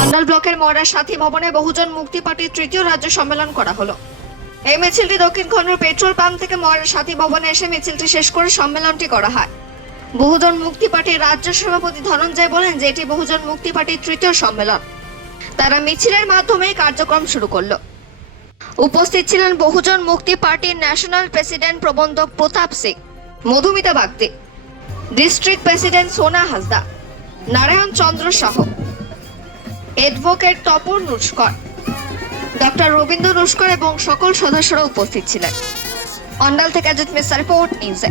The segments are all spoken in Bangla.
অন্ডাল ব্লকের ময়রা সাথী ভবনে বহুজন মুক্তি পার্টির তৃতীয় রাজ্য সম্মেলন করা হলো। এই মিছিলটি দক্ষিণ খণ্ডের পেট্রোল পাম্প থেকে ময়রা সাথী ভবনে এসে মিছিলটি শেষ করে সম্মেলনটি করা হয়। বহুজন মুক্তি পার্টির রাজ্য সভাপতি ধনঞ্জয় বলেন যে এটি বহুজন মুক্তি পার্টির তৃতীয় সম্মেলন। তারা মিছিলের মাধ্যমে কার্যক্রম শুরু করল। উপস্থিত ছিলেন বহুজন মুক্তি পার্টির ন্যাশনাল প্রেসিডেন্ট প্রবন্ধক Pratap Singh, Madhumita Bagdi, district president Sona Hasda Narayan Chandra Sah. Advocate Tapan Nuskar doctor Rabindra Naskar এবং সকল সদস্যরা উপস্থিত ছিলেন। অন্ডাল থেকে অজিত মিশ্রা রিপোর্ট নিউজে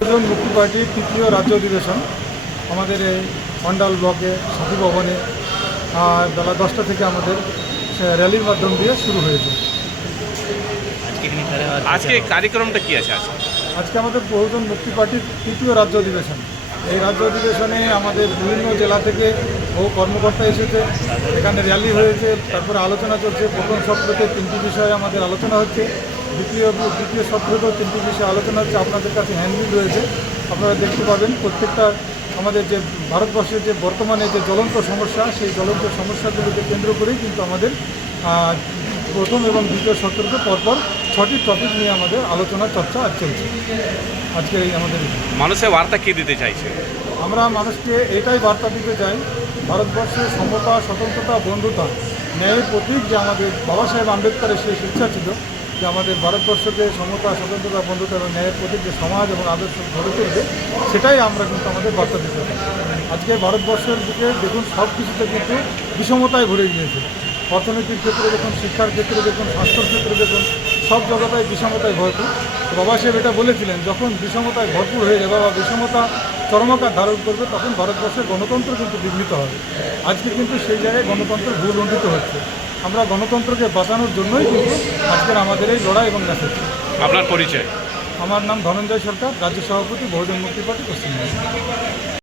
মুক্তি পার্টির তৃতীয় রাজ্য অধিবেশন আমাদের এই মন্ডল ব্লকে সাথী ভবনে বেলা দশটা থেকে আমাদের র্যালির মাধ্যম দিয়ে শুরু হয়েছে। আজকে কার্যক্রমটা কি আছে আজকে? আজকে আমাদের বহুজন মুক্তি পার্টির তৃতীয় রাজ্য অধিবেশন। এই রাজ্য অধিবেশনে আমাদের বিভিন্ন জেলা থেকে বহু কর্মকর্তা এসেছে এখানে র্যালি হয়েছে তারপরে আলোচনা চলছে প্রথম সপ্তাহে তিনটি বিষয়ে আমাদের আলোচনা হচ্ছে। দ্বিতীয় দ্বিতীয় সপ্তাহেও তিনটি বিষয়ে আলোচনা হচ্ছে আপনাদের কাছে হ্যান্ডবিল রয়েছে। আপনারা দেখতে পাবেন প্রত্যেকটা আমাদের যে ভারতবর্ষের যে বর্তমানে যে জ্বলন্ত সমস্যা সেই জ্বলন্ত সমস্যাগুলোকে কেন্দ্র করেই কিন্তু আমাদের প্রথম এবং দ্বিতীয় সপ্তাহে পরপর ছটি টপিক নিয়ে আমাদের আলোচনা চর্চা আজ চলছে। আজকে এই আমাদের মানুষের বার্তা কি দিতে চাইছে? আমরা মানুষকে এটাই বার্তা দিতে চাই ভারতবর্ষের সমতা স্বতন্ত্রতা বন্ধুতা ন্যায়ের প্রতীক যে আমাদের বাবা সাহেব আম্বেদকরের সেই শিক্ষা ছিল যে আমাদের ভারতবর্ষকে সমতা, স্বতন্ত্রতা বন্ধুতা এবং ন্যায়ের প্রতি যে সমাজ এবং আদর্শ গড়ে তুলবে, সেটাই আমরা কিন্তু আমাদের বার্তা দিতে আজকে ভারতবর্ষের দিকে দেখুন সব কিছুতে কিন্তু বিষমতায় ভরে গিয়েছে। অর্থনৈতিক ক্ষেত্রে দেখুন, শিক্ষার ক্ষেত্রে দেখুন, স্বাস্থ্যর ক্ষেত্রে দেখুন, সব জগতায় বিষমতায় ভরপুর। বাবা সাহেব এটা বলেছিলেন, যখন বিষমতায় ভরপুর হয়ে যাবে বা বিষমতা চরমাকার ধারণ করবে, তখন ভারতবর্ষের গণতন্ত্র কিন্তু বিঘ্নিত হবে। আজকে কিন্তু সেই জায়গায় গণতন্ত্র ভূলণ্ডিত হচ্ছে। আমরা গণতন্ত্রকে বাঁচানোর জন্যই কিন্তু আজকের আমাদের এই লড়াই এবং মেসেজ আপনার পরিচয়? আমার নাম ধনঞ্জয় সরকার রাজ্য সভাপতি বহুজন মুক্তি পার্টি পশ্চিমবঙ্গ।